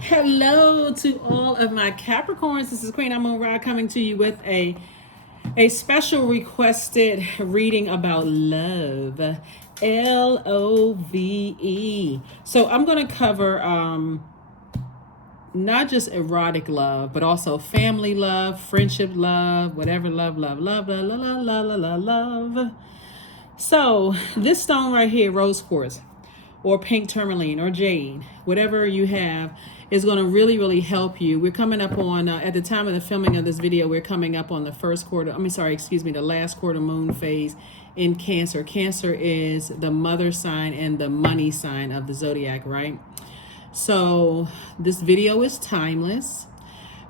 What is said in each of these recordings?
Hello to all of my Capricorns. This is Queen Amun Ra coming to you with a special requested reading about love. Love. So I'm going to cover not just erotic love, but also family love, friendship love, whatever love. So this stone right here, rose quartz, or pink tourmaline, or jade, whatever you have, is going to really help you. We're coming up on at the time of the filming of this video, we're coming up on the the last quarter moon phase in Cancer. Cancer is the mother sign and the money sign of the zodiac, right? So this video is timeless.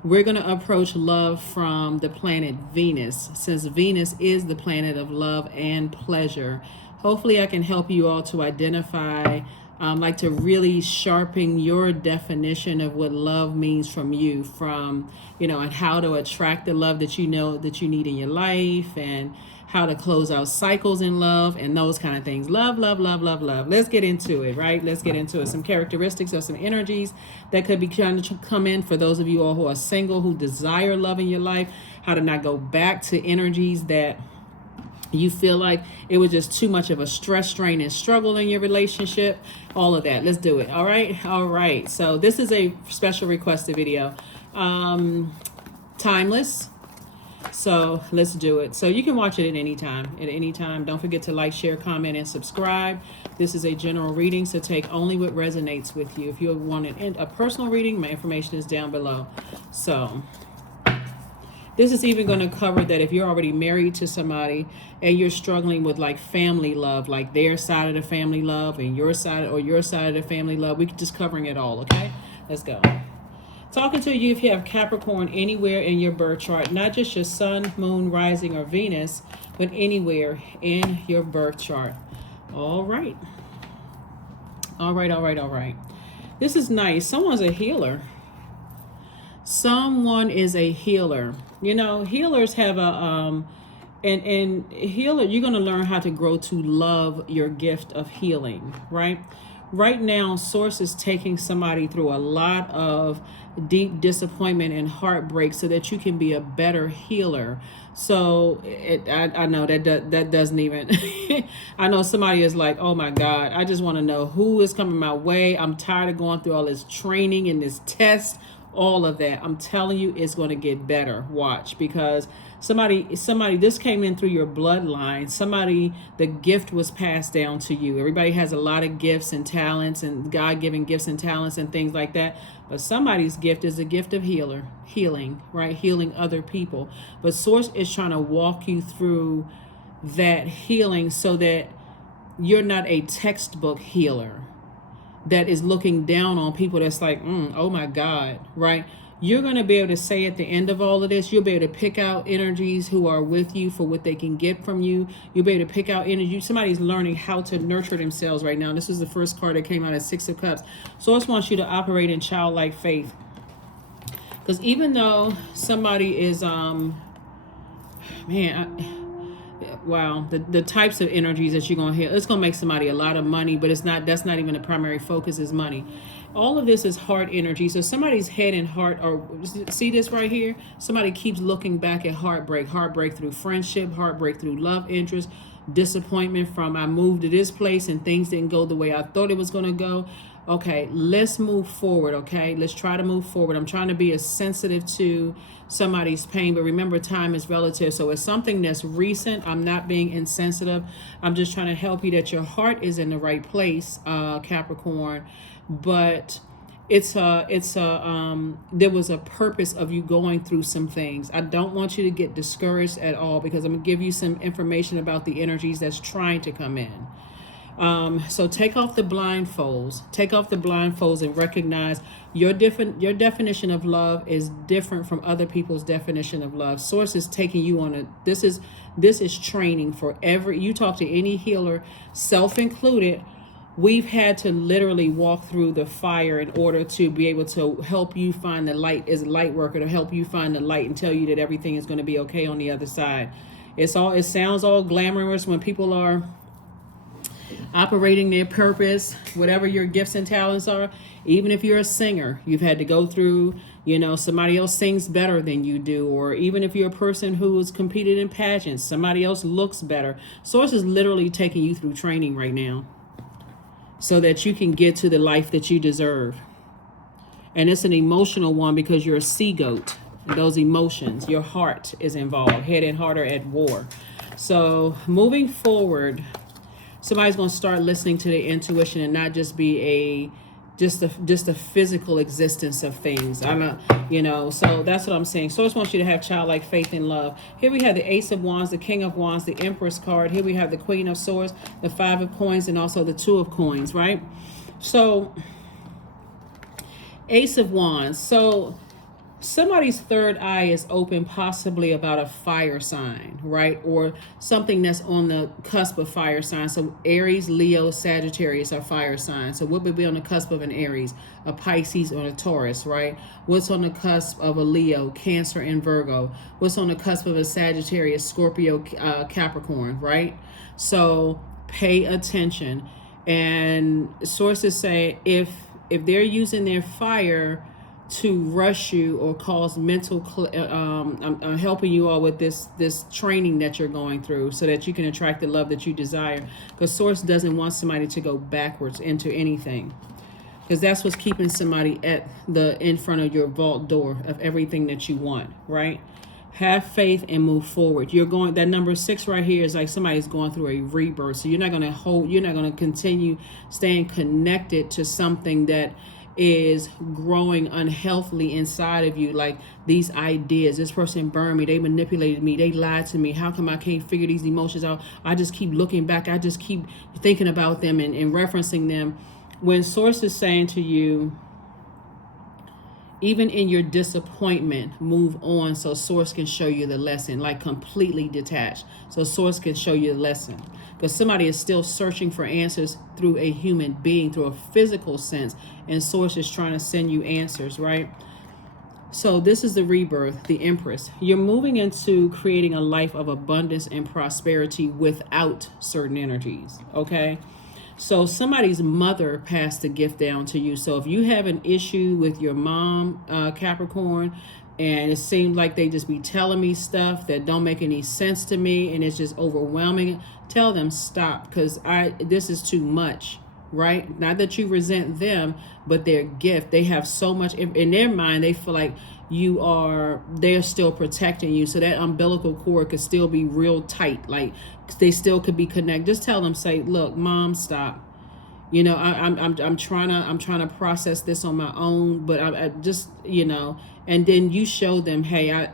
We're going to approach love from the planet Venus, since Venus is the planet of love and pleasure. Hopefully I can help you all to identify, to really sharpen your definition of what love means from you, and how to attract the love that you know that you need in your life, and how to close out cycles in love and those kind of things. Love. Let's get into it, right? Let's get into it. Some characteristics or some energies that could be trying to come in for those of you all who are single, who desire love in your life, how to not go back to energies that you feel like it was just too much of a stress, strain, and struggle in your relationship. All of that. Let's do it. All right. So this is a special requested video. Timeless. So let's do it. So you can watch it at any time. Don't forget to like, share, comment, and subscribe. This is a general reading, so take only what resonates with you. If you want a personal reading, my information is down below. So this is even going to cover that if you're already married to somebody and you're struggling with like family love, like their side of the family love and your side of the family love, we're just covering it all. Okay, let's go. Talking to you if you have Capricorn anywhere in your birth chart, not just your sun, moon, rising, or Venus, but anywhere in your birth chart. All right. This is nice. Someone's a healer. Someone is a healer. You know, healers have and healer, you're going to learn how to grow to love your gift of healing, right? Right now, Source is taking somebody through a lot of deep disappointment and heartbreak so that you can be a better healer. So I know that doesn't even, I know somebody is like, oh my God, I just want to know who is coming my way. I'm tired of going through all this training and this test, all of that. I'm telling you, it's going to get better. Watch, because somebody, this came in through your bloodline. Somebody, the gift was passed down to you. Everybody has a lot of gifts and talents, and God-given gifts and talents and things like that. But somebody's gift is a gift of healing, right? Healing other people. But Source is trying to walk you through that healing so that you're not a textbook healer that is looking down on people that's like, oh my God, right? You're going to be able to say at the end of all of this, you'll be able to pick out energies who are with you for what they can get from you. You'll be able to pick out energy. Somebody's learning how to nurture themselves right now. This is the first card that came out as Six of Cups. So I just want you to operate in childlike faith. Because even though somebody is, wow, the types of energies that you're going to hear, it's going to make somebody a lot of money, but that's not even the primary focus, is money. All of this is heart energy. So somebody's head and heart are, see this right here? Somebody keeps looking back at heartbreak through friendship, heartbreak through love interest, disappointment from I moved to this place and things didn't go the way I thought it was going to go. Okay, let's move forward, okay? Let's try to move forward. I'm trying to be as sensitive to somebody's pain, but remember, time is relative. So it's something that's recent. I'm not being insensitive. I'm just trying to help you that your heart is in the right place, Capricorn. But there was a purpose of you going through some things. I don't want you to get discouraged at all, because I'm going to give you some information about the energies that's trying to come in. So take off the blindfolds and recognize your definition of love is different from other people's definition of love. Source is taking you on this is training for you talk to any healer, self included. We've had to literally walk through the fire in order to be able to help you find the light, as a light worker, to help you find the light and tell you that everything is going to be okay on the other side. It sounds all glamorous when people are operating their purpose, whatever your gifts and talents are. Even if you're a singer, you've had to go through, somebody else sings better than you do. Or even if you're a person who's competed in pageants, somebody else looks better. Source is literally taking you through training right now so that you can get to the life that you deserve. And it's an emotional one because you're a sea goat. And those emotions, your heart is involved. Head and heart are at war. So moving forward, somebody's going to start listening to their intuition and not just be just a physical existence of things. So that's what I'm saying. Source wants you to have childlike faith and love. Here we have the Ace of Wands, the King of Wands, the Empress card. Here we have the Queen of Swords, the Five of Coins, and also the Two of Coins, right? So Ace of Wands. So somebody's third eye is open, possibly about a fire sign, right? Or something that's on the cusp of fire signs. So Aries, Leo, Sagittarius are fire signs. So what would be on the cusp of an Aries? A Pisces or a Taurus, right? What's on the cusp of a Leo? Cancer and Virgo. What's on the cusp of a Sagittarius? Scorpio, Capricorn, right? So pay attention. And sources say if they're using their fire to rush you or cause mental I'm helping you all with this training that you're going through so that you can attract the love that you desire, because source doesn't want somebody to go backwards into anything, because that's what's keeping somebody in front of your vault door of everything that you want, right? Have faith and move forward. You're going, that number 6 right here is like somebody's going through a rebirth. So you're not going to continue staying connected to something that is growing unhealthily inside of you, like these ideas. This person burned me, they manipulated me, they lied to me. How come I can't figure these emotions out? I just keep looking back, I just keep thinking about them and referencing them. When source is saying to you, even in your disappointment, move on so source can show you the lesson, like completely detached. So source can show you the lesson. Because somebody is still searching for answers through a human being, through a physical sense. And source is trying to send you answers, right? So this is the rebirth, the Empress. You're moving into creating a life of abundance and prosperity without certain energies, okay? So somebody's mother passed a gift down to you. So if you have an issue with your mom, Capricorn, and it seems like they just be telling me stuff that don't make any sense to me and it's just overwhelming, tell them stop, because this is too much, right? Not that you resent them, but their gift. They have so much in their mind. They feel like they're still protecting you. So that umbilical cord could still be real tight. Like they still could be connected. Just tell them, say, look, mom, stop. I'm trying to process this on my own, but I just, and then you show them, hey,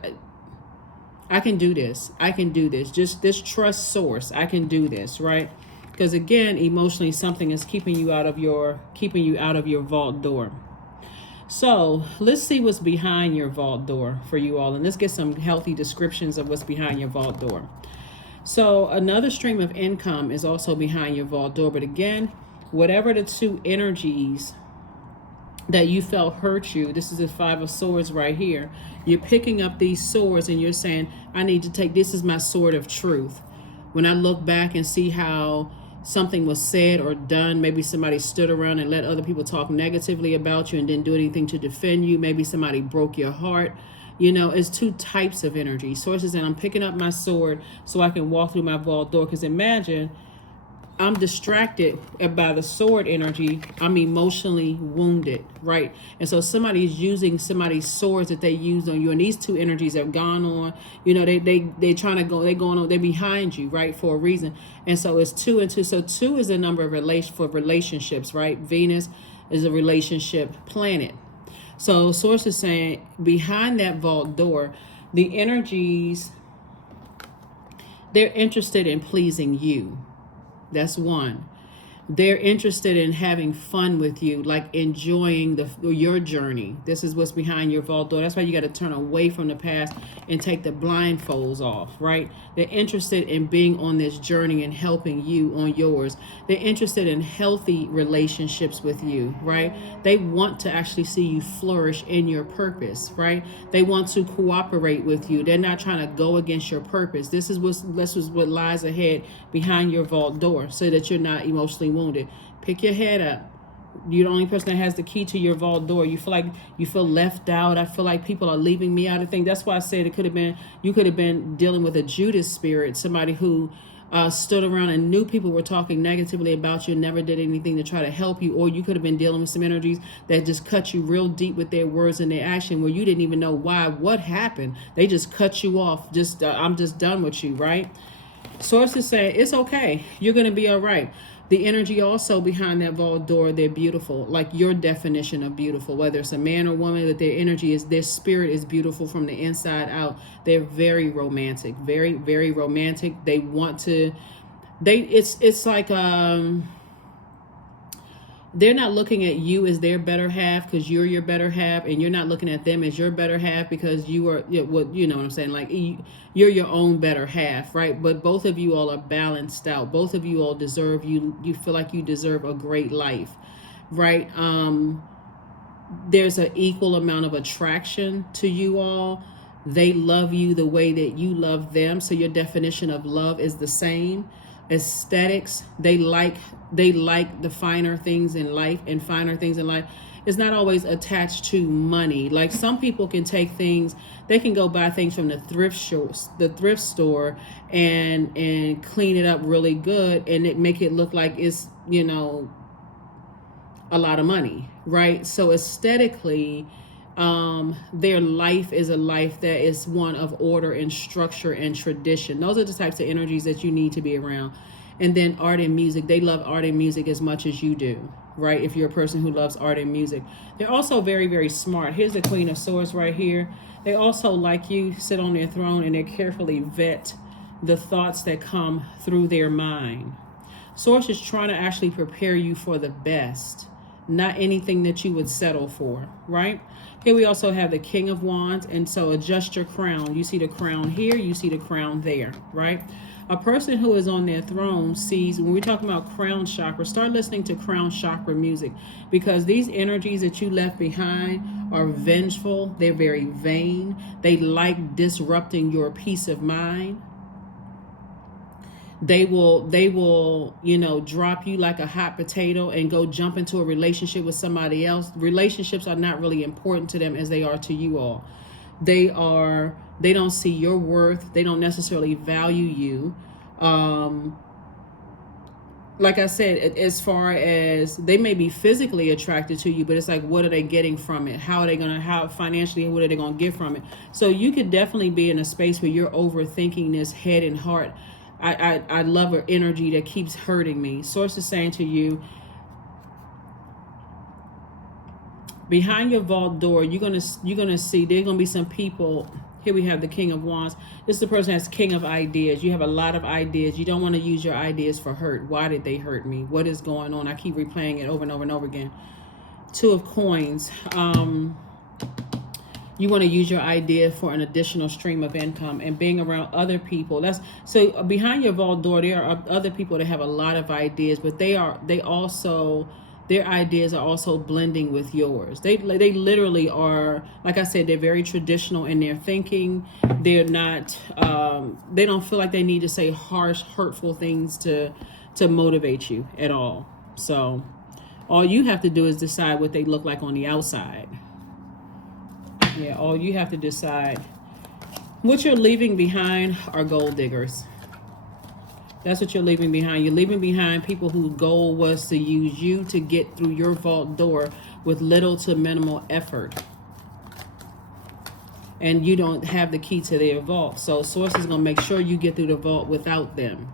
I can do this. I can do this. Just trust source. I can do this, right? Because again, emotionally, something is keeping you out of your vault door. So let's see what's behind your vault door for you all, and let's get some healthy descriptions of what's behind your vault door. So another stream of income is also behind your vault door, but again, whatever the two energies that you felt hurt you, this is the Five of Swords right here. You're picking up these swords and you're saying, I need to take, this is my sword of truth. When I look back and see how something was said or done, maybe somebody stood around and let other people talk negatively about you and didn't do anything to defend you. Maybe somebody broke your heart. It's two types of energy. Sources, and I'm picking up my sword so I can walk through my vault door. Because imagine I'm distracted by the sword energy. I'm emotionally wounded, right? And so somebody's using somebody's swords that they used on you, and these two energies have gone on. They trying to go. They going on. They're behind you, right, for a reason. And so it's 2 and 2. So 2 is a number of relationships, right? Venus is a relationship planet. So source is saying behind that vault door, the energies, they're interested in pleasing you. That's one. They're interested in having fun with you, like enjoying your journey. This is what's behind your vault door. That's why you got to turn away from the past and take the blindfolds off, right? They're interested in being on this journey and helping you on yours. They're interested in healthy relationships with you, right? They want to actually see you flourish in your purpose, right? They want to cooperate with you. They're not trying to go against your purpose. This is what lies ahead behind your vault door, so that you're not emotionally wounded. Pick your head up. You're the only person that has the key to your vault door. You feel like you feel left out. I feel like people are leaving me out of things. That's why I said you could have been dealing with a Judas spirit, somebody who stood around and knew people were talking negatively about you and never did anything to try to help you. Or you could have been dealing with some energies that just cut you real deep with their words and their action, where you didn't even know why, what happened. They just cut you off. Just I'm just done with you, right? Sources say it's okay. You're going to be all right. The energy also behind that vault door, they're beautiful, like your definition of beautiful, whether it's a man or woman, that their energy is, their spirit is beautiful from the inside out. They're very romantic, very, very romantic. They want to, it's like, they're not looking at you as their better half because you're your better half, and you're not looking at them as your better half because you are, you know what I'm saying? Like you're your own better half, right? But both of you all are balanced out. Both of you all deserve, you feel like you deserve a great life, right? There's an equal amount of attraction to you all. They love you the way that you love them. So your definition of love is the same. Aesthetics, they like the finer things in life, and finer things in life is not always attached to money. Like some people can take things, they can go buy things from the thrift store and clean it up really good and it make it look like it's, you know, a lot of money, right? So aesthetically, their life is a life that is one of order and structure and tradition. Those are the types of energies that you need to be around. And then art and music, they love art and music as much as you do, right? If you're a person who loves art and music. They're also very, very smart. Here's the Queen of Swords right here. They also, like you, sit on their throne and they carefully vet the thoughts that come through their mind. Source is trying to actually prepare you for the best, not anything that you would settle for, right? Here we also have the King of Wands, and so adjust your crown. You see the crown here, you see the crown there, right? A person who is on their throne sees, when we're talking about crown chakra, start listening to crown chakra music, because these energies that you left behind are vengeful. They're very vain. They like disrupting your peace of mind. They will, you know, drop you like a hot potato and go jump into a relationship with somebody else. Relationships are not really important to them as they are to you all. They don't see your worth. They don't necessarily value you. Like I said, as far as they may be physically attracted to you, but it's like, what are they getting from it? How financially, what are they going to get from it? So you could definitely be in a space where you're overthinking this head and heart. I love her energy that keeps hurting me. Source is saying to you, behind your vault door, you're gonna see there's gonna be some people. Here we have the King of Wands. This is the person that's king of ideas. You have a lot of ideas. You don't want to use your ideas for hurt. Why did they hurt me? What is going on? I keep replaying it over and over and over again. Two of Coins. You want to use your idea for an additional stream of income and being around other people. So behind your vault door, there are other people that have a lot of ideas, but their ideas are also blending with yours. They literally are, like I said, they're very traditional in their thinking. They're not, they don't feel like they need to say harsh, hurtful things to motivate you at all. So all you have to do is decide what they look like on the outside. Yeah, all you have to decide. What you're leaving behind are gold diggers. That's what you're leaving behind. You're leaving behind people whose goal was to use you to get through your vault door with little to minimal effort. And you don't have the key to their vault. So Source is going to make sure you get through the vault without them.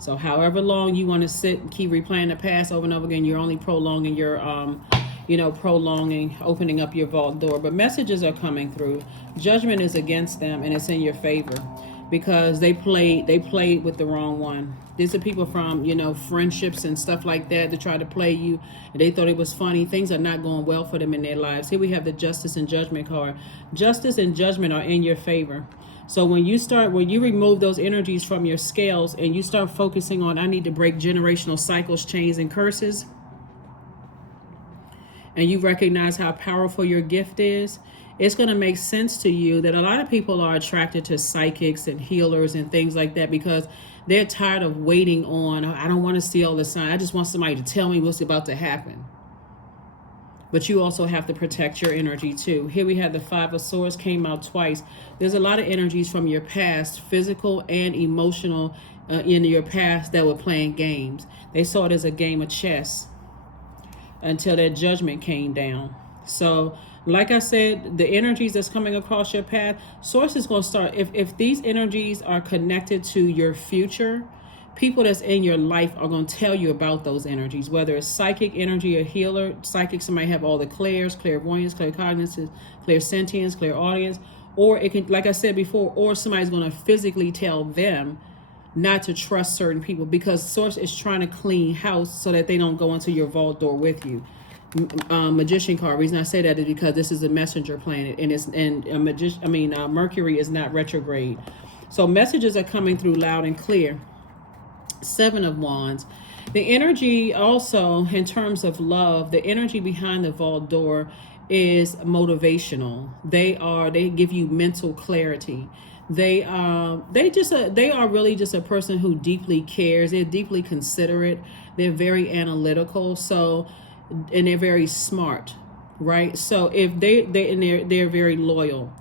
So however long you want to sit and keep replaying the past over and over again, you're only prolonging your opening up your vault door. But messages are coming through. Judgment is against them, and it's in your favor because they played with the wrong one. These are people from, friendships and stuff like that to try to play you, and they thought it was funny. Things are not going well for them in their lives. Here we have the Justice and Judgment card. Justice and Judgment are in your favor. So when you remove those energies from your scales and you start focusing on, I need to break generational cycles, chains, and curses, and you recognize how powerful your gift is, it's going to make sense to you that a lot of people are attracted to psychics and healers and things like that because they're tired of waiting on, I don't want to see all the signs. I just want somebody to tell me what's about to happen. But you also have to protect your energy too. Here we have the Five of Swords came out twice. There's a lot of energies from your past, physical and emotional, in your past that were playing games. They saw it as a game of chess until their judgment came down. So like I said, the energies that's coming across your path, Source is going to start, if these energies are connected to your future, people that's in your life are going to tell you about those energies, whether it's psychic energy or healer. Psychic, somebody have all the clairs, clairvoyance, claircognizance, clairsentience, clairaudience, or it can, like I said before, or somebody's going to physically tell them not to trust certain people because Source is trying to clean house so that they don't go into your vault door with you. Magician card. Reason I say that is because this is a messenger planet, and Mercury is not retrograde, so messages are coming through loud and clear. Seven of Wands. The energy also in terms of love, the energy behind the vault door is motivational. They give you mental clarity. They are really just a person who deeply cares. They're deeply considerate. They're very analytical. So, and they're very smart, right? So if they're very loyal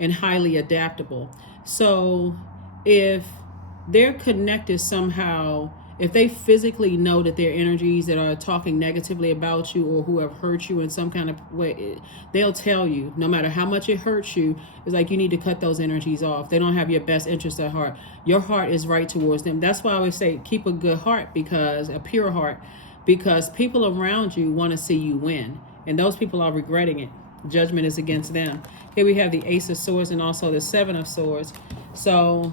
and highly adaptable. So if they're connected somehow, if they physically know that their energies that are talking negatively about you or who have hurt you in some kind of way, they'll tell you, no matter how much it hurts you, it's like you need to cut those energies off. They don't have your best interest at heart. Your heart is right towards them. That's why I always say keep a good heart, because a pure heart, because people around you want to see you win, and those people are regretting it. Judgment is against them. Here we have the Ace of Swords and also the Seven of Swords. So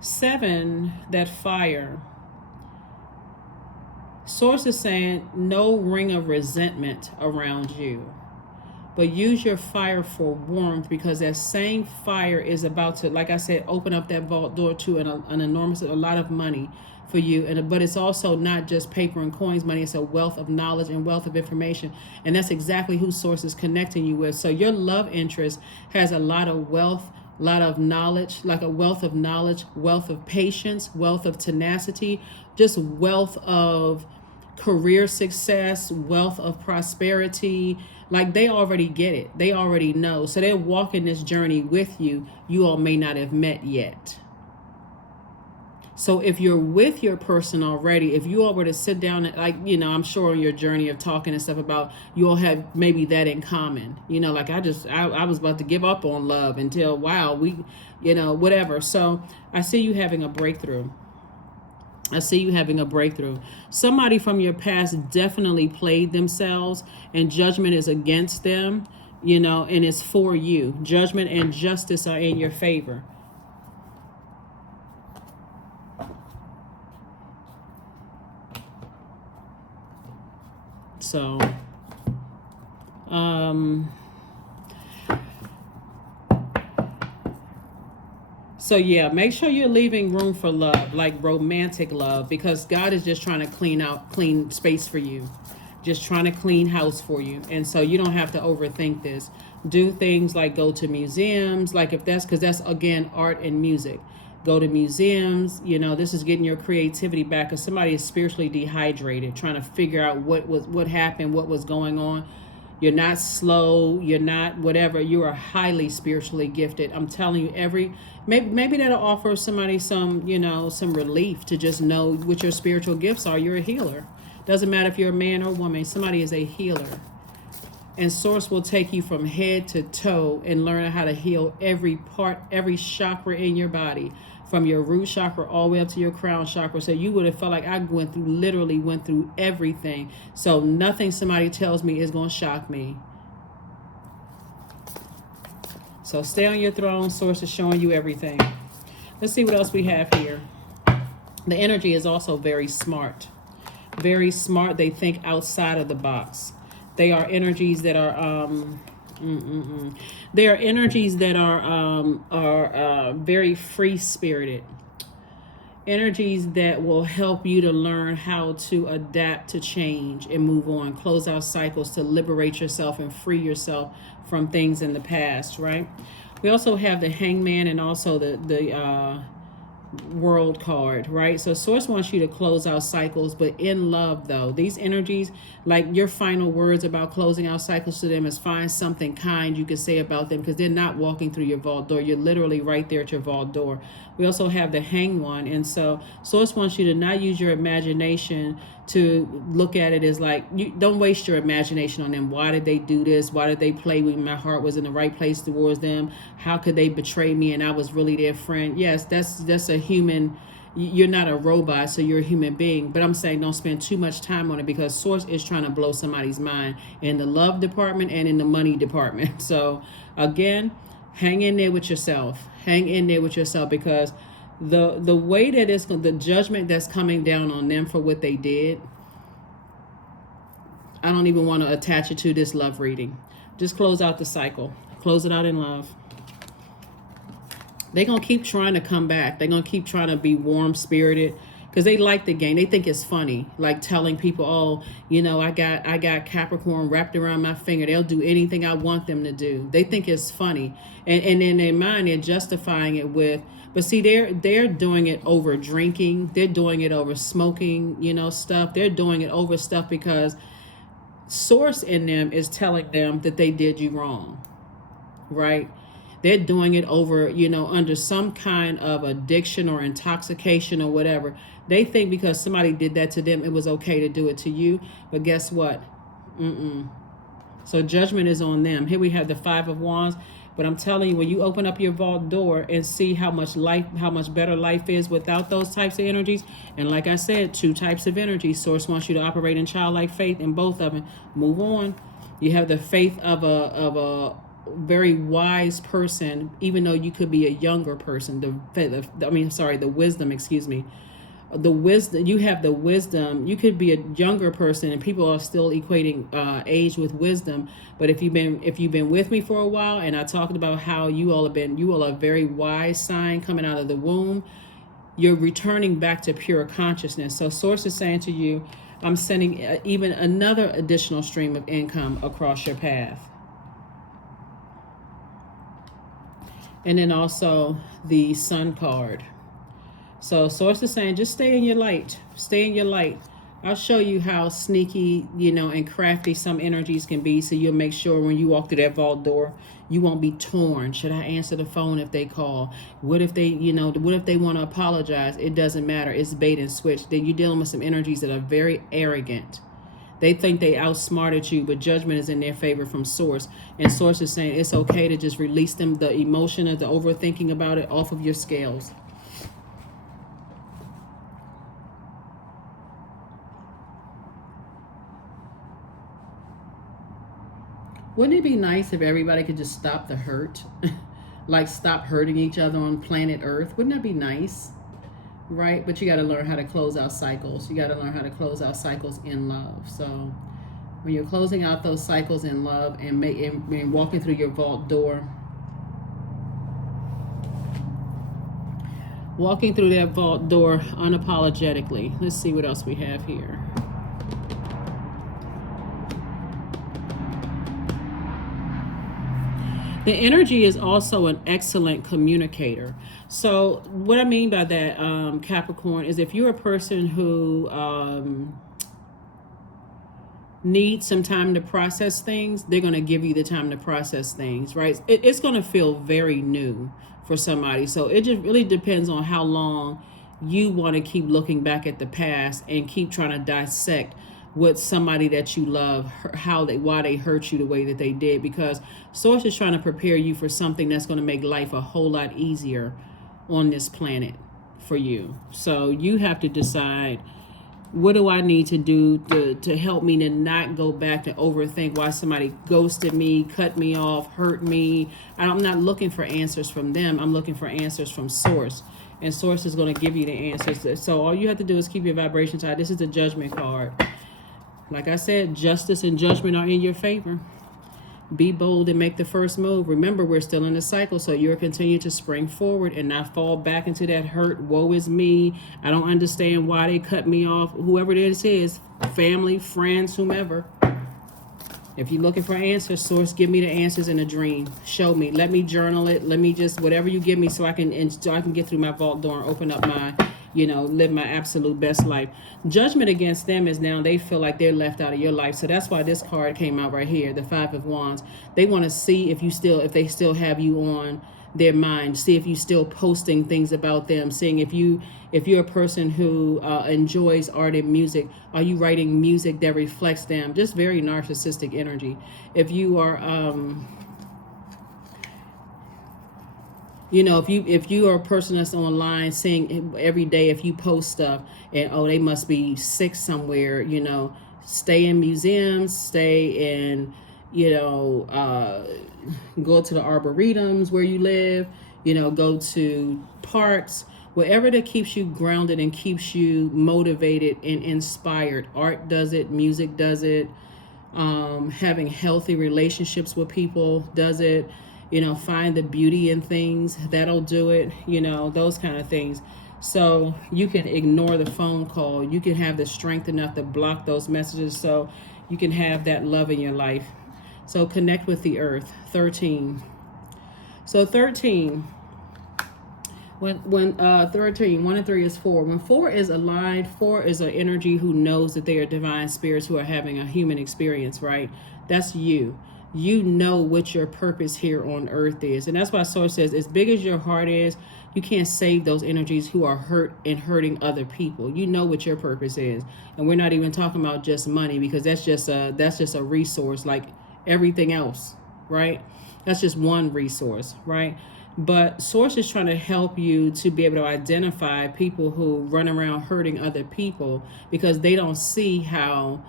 7, that fire. Source is saying no ring of resentment around you, but use your fire for warmth, because that same fire is about to, like I said, open up that vault door to an enormous, a lot of money for you. But it's also not just paper and coins money. It's a wealth of knowledge and wealth of information, and that's exactly who Source is connecting you with. So your love interest has a lot of wealth, a lot of knowledge, like a wealth of knowledge, wealth of patience, wealth of tenacity, just wealth of career success, wealth of prosperity. Like they already get it. They already know. So they're walking this journey with you. You all may not have met yet. So if you're with your person already, if you all were to sit down and, like, I'm sure on your journey of talking and stuff about, you all have maybe that in common, like I was about to give up on love until, wow, we, whatever. So I see you having a breakthrough. Somebody from your past definitely played themselves, and judgment is against them, and it's for you. Judgment and justice are in your favor. So, yeah, make sure you're leaving room for love, like romantic love, because God is just trying to clean space for you, just trying to clean house for you. And so you don't have to overthink this. Do things like go to museums, like because that's again, art and music. Go to museums, this is getting your creativity back, because somebody is spiritually dehydrated, trying to figure out what happened, what was going on. You're not slow, you're not whatever, you are highly spiritually gifted. I'm telling you, maybe that'll offer somebody some relief to just know what your spiritual gifts are. You're a healer. Doesn't matter if you're a man or woman, somebody is a healer. And Source will take you from head to toe and learn how to heal every part, every chakra in your body, from your root chakra all the way up to your crown chakra. So you would have felt like I literally went through everything. So nothing somebody tells me is going to shock me. So stay on your throne. Source is showing you everything. Let's see what else we have here. The energy is also very smart. Very smart. They think outside of the box. They are energies that are They are energies that are very free spirited. Energies that will help you to learn how to adapt to change and move on, close out cycles to liberate yourself and free yourself from things in the past, right? We also have the Hangman and also the World card, right? So Source wants you to close out cycles, but in love, though. These energies, like your final words about closing out cycles to them is find something kind you can say about them, because they're not walking through your vault door. You're literally right there at your vault door. We also have the Hang One, and so Source wants you to not use your imagination to look at it as like, you don't waste your imagination on them. Why did they do this? Why did they play when my heart was in the right place towards them? How could they betray me and I was really their friend? Yes, that's a human. You're not a robot, so you're a human being. But I'm saying don't spend too much time on it, because Source is trying to blow somebody's mind in the love department and in the money department. So again, hang in there with yourself. Hang in there with yourself, because the way that it's the judgment that's coming down on them for what they did, I don't even want to attach it to this love reading. Just close out the cycle. Close it out in love. They're going to keep trying to come back. They're going to keep trying to be warm-spirited, because they like the game. They think it's funny, like telling people, oh, you know, I got Capricorn wrapped around my finger. They'll do anything I want them to do. They think it's funny. And in their mind, they're justifying it with, but see, they're doing it over drinking. They're doing it over smoking, you know, stuff. They're doing it over stuff because Source in them is telling them that they did you wrong, right? They're doing it over, you know, under some kind of addiction or intoxication or whatever. They think because somebody did that to them, it was okay to do it to you. But guess what? So judgment is on them. Here we have the Five of Wands. But I'm telling you, when you open up your vault door and see how much better life is without those types of energies. And like I said, 2 types of energy. Source wants you to operate in childlike faith in both of them. Move on. You have the faith of a very wise person, even though you could be a younger person. The wisdom, excuse me. The wisdom, you have the wisdom. You could be a younger person, and people are still equating age with wisdom. But if you've been with me for a while, and I talked about how you all are a very wise sign coming out of the womb, you're returning back to pure consciousness. So Source is saying to you, I'm sending even another additional stream of income across your path. And then also the Sun card. So Source is saying, just stay in your light. Stay in your light. I'll show you how sneaky, you know, and crafty some energies can be. So you'll make sure when you walk through that vault door, you won't be torn. Should I answer the phone if they call? What if they want to apologize? It doesn't matter. It's bait and switch. Then you're dealing with some energies that are very arrogant. They think they outsmarted you, but judgment is in their favor from Source. And Source is saying it's okay to just release them, the emotion of the overthinking about it, off of your scales. Wouldn't it be nice if everybody could just stop the hurt? Like stop hurting each other on planet Earth? Wouldn't that be nice? Right? But you got to learn how to close out cycles. You got to learn how to close out cycles in love. So when you're closing out those cycles in love and walking through your vault door, walking through that vault door unapologetically. Let's see what else we have here. The energy is also an excellent communicator. So what I mean by that, Capricorn, is if you're a person who needs some time to process things, they're going to give you the time to process things, right? It's going to feel very new for somebody. So it just really depends on how long you want to keep looking back at the past and keep trying to dissect with somebody that you love, why they hurt you the way that they did, because Source is trying to prepare you for something that's going to make life a whole lot easier on this planet for you. So you have to decide, what do I need to do to help me to not go back to overthink why somebody ghosted me, cut me off, hurt me. I'm not looking for answers from them. I'm looking for answers from Source. And Source is going to give you the answers. So all you have to do is keep your vibrations high. This is the Judgment card. Like I said, justice and judgment are in your favor. Be bold and make the first move. Remember, we're still in the cycle, so you'll continue to spring forward and not fall back into that hurt. Woe is me. I don't understand why they cut me off. Whoever this is, family, friends, whomever. If you're looking for answers, source, give me the answers in a dream. Show me. Let me journal it. Let me just, whatever you give me, so I can get through my vault door and open up my, live my absolute best life. Judgment against them is now they feel like they're left out of your life. So that's why this card came out right here, the Five of Wands. They want to see if they still have you on their mind, see if you still posting things about them, seeing if you're a person who enjoys art and music, are you writing music that reflects them? Just very narcissistic energy. If you are if you are a person that's online seeing every day, if you post stuff and they must be sick somewhere, stay in museums, stay in go to the arboretums where you live, go to parks, wherever that keeps you grounded and keeps you motivated and inspired. Art does it, music does it, having healthy relationships with people does it, find the beauty in things, that'll do it, those kind of things. So you can ignore the phone call. You can have the strength enough to block those messages so you can have that love in your life. So connect with the earth. 13. So 13, when 13, 1 and 3 is 4. When 4 is aligned, 4 is an energy who knows that they are divine spirits who are having a human experience, right? That's you. You know what your purpose here on earth is. And that's why Source says, as big as your heart is, you can't save those energies who are hurt and hurting other people. You know what your purpose is. And we're not even talking about just money, because that's just a resource like everything else, right? That's just one resource, right? But Source is trying to help you to be able to identify people who run around hurting other people because they don't see how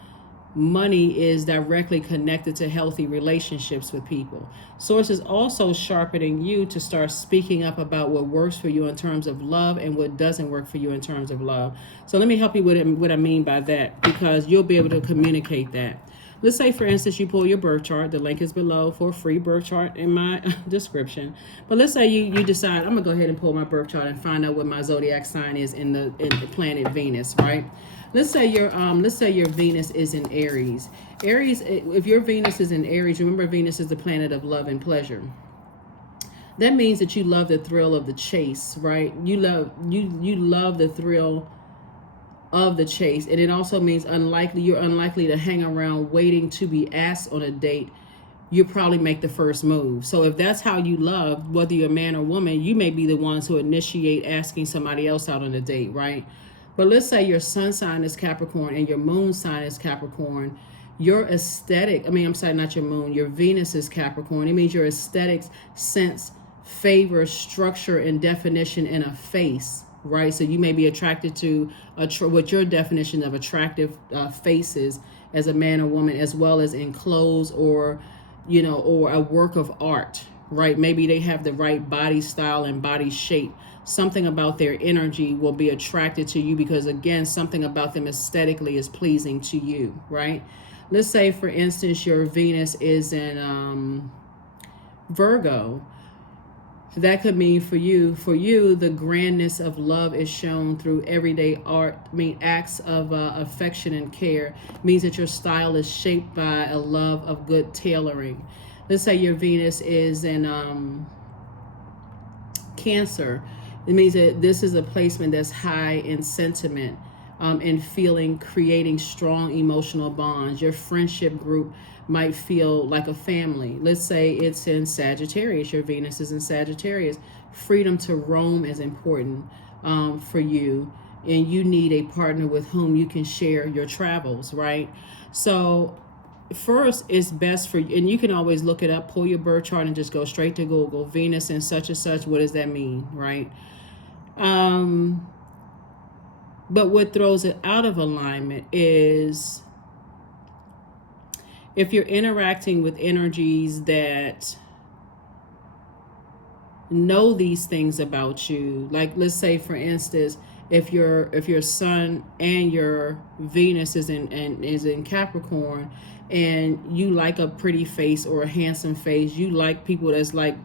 money is directly connected to healthy relationships with people. Source is also sharpening you to start speaking up about what works for you in terms of love and what doesn't work for you in terms of love. So let me help you with what I mean by that, because you'll be able to communicate that. Let's say, for instance, you pull your birth chart. The link is below for a free birth chart in my description. But let's say you decide, I'm going to go ahead and pull my birth chart and find out what my zodiac sign is in the planet Venus, right? Let's say your Venus is in Aries. Aries, if your Venus is in Aries, remember Venus is the planet of love and pleasure. That means that you love the thrill of the chase, right? You love the thrill of the chase. And it also means you're unlikely to hang around waiting to be asked on a date. You probably make the first move. So if that's how you love, whether you're a man or woman, you may be the ones who initiate asking somebody else out on a date, right? But let's say your sun sign is Capricorn and your moon sign is Capricorn. Your aesthetic, not your moon, your Venus is Capricorn. It means your aesthetics sense favors structure and definition in a face, right? So you may be attracted to what your definition of attractive face is as a man or woman, as well as in clothes or a work of art, right? Maybe they have the right body style and body shape. Something about their energy will be attracted to you because, again, something about them aesthetically is pleasing to you, right? Let's say, for instance, your Venus is in Virgo. That could mean for you, the grandness of love is shown through everyday art. Acts of affection and care. It means that your style is shaped by a love of good tailoring. Let's say your Venus is in Cancer. It means that this is a placement that's high in sentiment, and feeling, creating strong emotional bonds. Your friendship group might feel like a family. Let's say it's in Sagittarius. Your Venus is in Sagittarius. Freedom to roam is important for you, and you need a partner with whom you can share your travels, right? So first, it's best for you, and you can always look it up, pull your birth chart and just go straight to Google, Venus and such, what does that mean, right? But what throws it out of alignment is if you're interacting with energies that know these things about you. Like, let's say, for instance, if your sun and your Venus is in Capricorn, and you like a pretty face or a handsome face. You like people that's like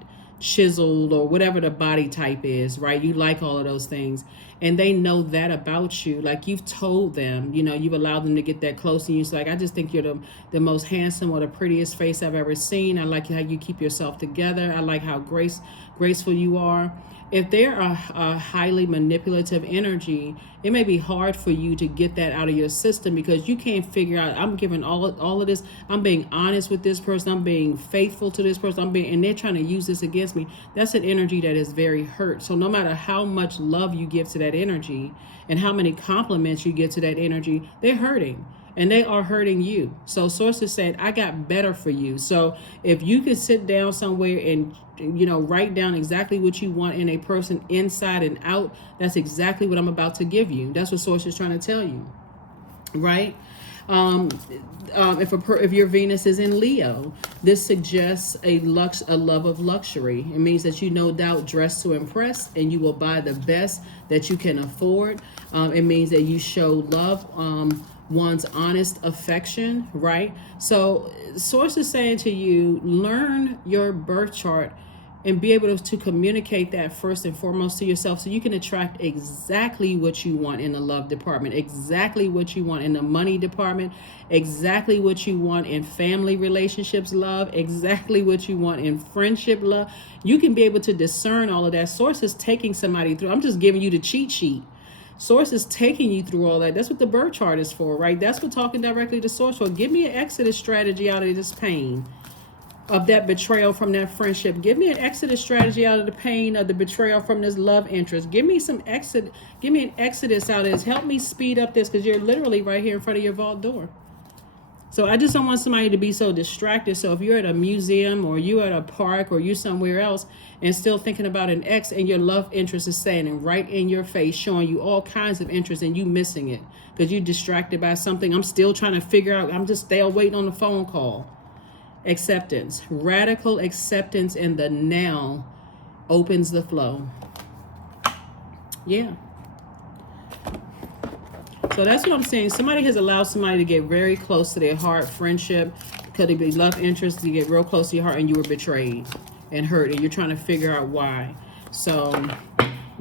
chiseled or whatever the body type is, right? You like all of those things. And they know that about you. Like you've told them, you know, you've allowed them to get that close, and you're like, I just think you're the most handsome or the prettiest face I've ever seen. I like how you keep yourself together. I like how graceful you are. If they're a highly manipulative energy, it may be hard for you to get that out of your system because you can't figure out, I'm giving all of this, I'm being honest with this person, I'm being faithful to this person, and they're trying to use this against me. That's an energy that is very hurt. So no matter how much love you give to that energy and how many compliments you give to that energy, they're hurting. And they are hurting you. So Source is saying, I got better for you. So if you could sit down somewhere and, you know, write down exactly what you want in a person inside and out, that's exactly what I'm about to give you. That's what Source is trying to tell you, right? If your Venus is in Leo, this suggests a love of luxury. It means that you no doubt dress to impress, and you will buy the best that you can afford. It means that you show love, one's honest affection, right? So Source is saying to you, learn your birth chart and be able to communicate that first and foremost to yourself, so you can attract exactly what you want in the love department, exactly what you want in the money department, exactly what you want in family relationships love, exactly what you want in friendship love. You can be able to discern all of that. Source is taking somebody through. I'm just giving you the cheat sheet. Source is taking you through all that. That's what the birth chart is for, right? That's what talking directly to Source for. Give me an exodus strategy out of this pain, of that betrayal from that friendship. Give me an exodus strategy out of the pain of the betrayal from this love interest. Give me some exit. Give me an exodus out of this. Help me speed up this, because you're literally right here in front of your vault door. So I just don't want somebody to be so distracted. So if you're at a museum or you're at a park or you're somewhere else and still thinking about an ex, and your love interest is standing right in your face, showing you all kinds of interest, and you missing it because you're distracted by something. I'm still trying to figure out. I'm just still waiting on the phone call. Acceptance. Radical acceptance in the now opens the flow. Yeah. So that's what I'm saying. Somebody has allowed somebody to get very close to their heart, friendship, could it be love interest, to get real close to your heart, and you were betrayed and hurt, and you're trying to figure out why. So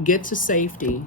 get to safety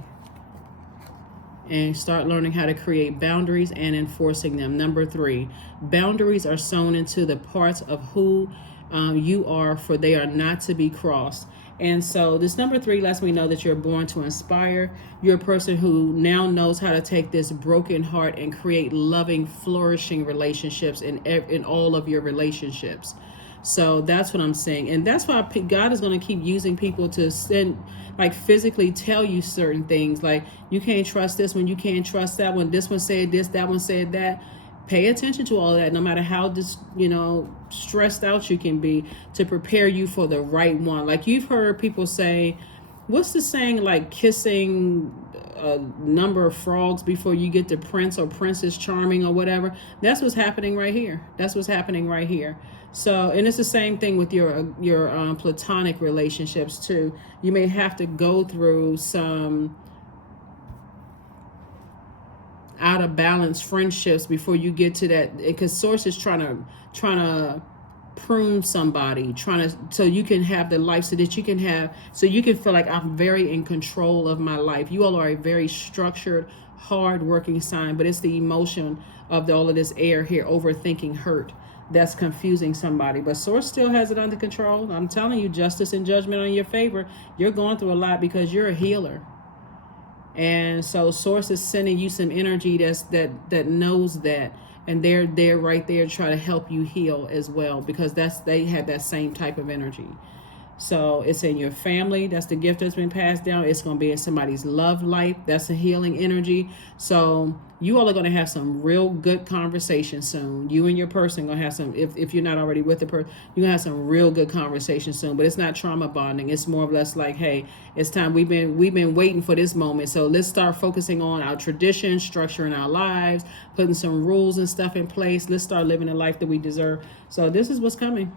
and start learning how to create boundaries and enforcing them. Number 3, boundaries are sewn into the parts of who you are, for they are not to be crossed. And so this number 3 lets me know that you're born to inspire. You're a person who now knows how to take this broken heart and create loving, flourishing relationships in all of your relationships. So that's what I'm saying. And that's why God is going to keep using people to send, like, physically tell you certain things. Like, you can't trust this one, you can't trust that one. This one said this, that one said that. Pay attention to all that, no matter how stressed out you can be, to prepare you for the right one. Like, you've heard people say, what's the saying, like kissing a number of frogs before you get to Prince or Princess Charming or whatever. That's what's happening right here. That's what's happening right here. So, and it's the same thing with your platonic relationships too. You may have to go through some out of balance friendships before you get to that, because Source is trying to prune somebody, so you can have the life, so you can feel like I'm very in control of my life. You all are a very structured, hard working sign, but it's the emotion of all of this air here, overthinking, hurt, that's confusing somebody. But Source still has it under control. I'm telling you, justice and judgment on your favor. You're going through a lot because you're a healer. And so Source is sending you some energy that knows that, and they're right there to try to help you heal as well, because they have that same type of energy. So it's in your family. That's the gift that's been passed down. It's going to be in somebody's love life. That's a healing energy. So you all are going to have some real good conversations soon. You and your person are going to have some, if you're not already with the person, you're going to have some real good conversations soon. But it's not trauma bonding. It's more or less like, hey, it's time. We've been waiting for this moment. So let's start focusing on our traditions, structuring our lives, putting some rules and stuff in place. Let's start living the life that we deserve. So this is what's coming.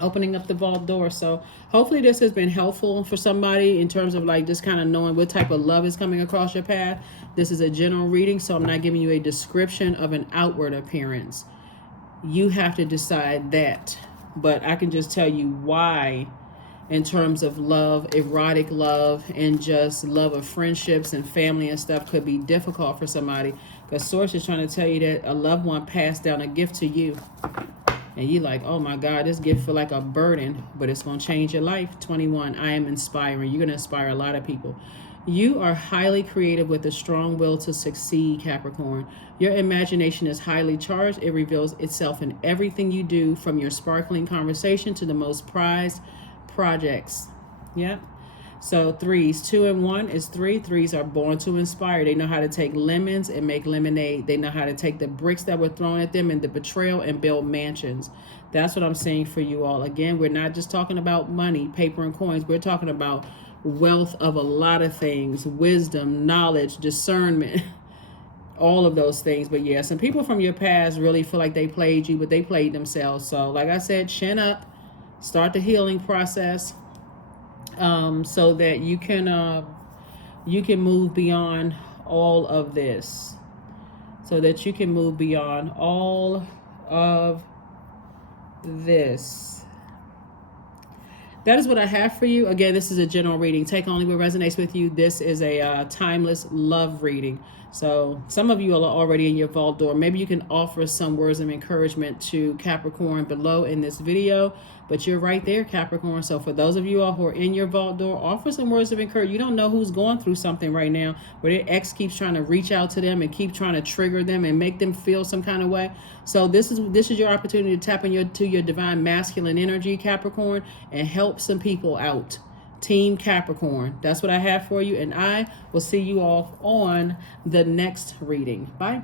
Opening up the vault door. So hopefully this has been helpful for somebody in terms of like just kind of knowing what type of love is coming across your path. This is a general reading, so I'm not giving you a description of an outward appearance. You have to decide that. But I can just tell you why, in terms of love, erotic love, and just love of friendships and family and stuff, could be difficult for somebody. Because Source is trying to tell you that a loved one passed down a gift to you. And you like, oh my God, this gift feel like a burden, but it's going to change your life. 21, I am inspiring. You're going to inspire a lot of people. You are highly creative with a strong will to succeed, Capricorn. Your imagination is highly charged. It reveals itself in everything you do, from your sparkling conversation to the most prized projects. Yep. So threes, 2 and 1 is 3. Threes are born to inspire. They know how to take lemons and make lemonade. They know how to take the bricks that were thrown at them and the betrayal and build mansions. That's what I'm saying for you all. Again, we're not just talking about money, paper, and coins. We're talking about wealth of a lot of things, wisdom, knowledge, discernment, all of those things. But yeah, some people from your past really feel like they played you, but they played themselves. So like I said, chin up, start the healing process, so that you can move beyond all of this, so that you can move beyond all of this. That is what I have for you. Again, this is a general reading. Take only what resonates with you. This is a timeless love reading. So some of you are already in your vault door. Maybe you can offer some words of encouragement to Capricorn below in this video. But you're right there, Capricorn. So for those of you all who are in your vault door, offer some words of encouragement. You don't know who's going through something right now where their ex keeps trying to reach out to them and keep trying to trigger them and make them feel some kind of way. So this is your opportunity to tap into your divine masculine energy, Capricorn, and help some people out. Team Capricorn. That's what I have for you. And I will see you all on the next reading. Bye.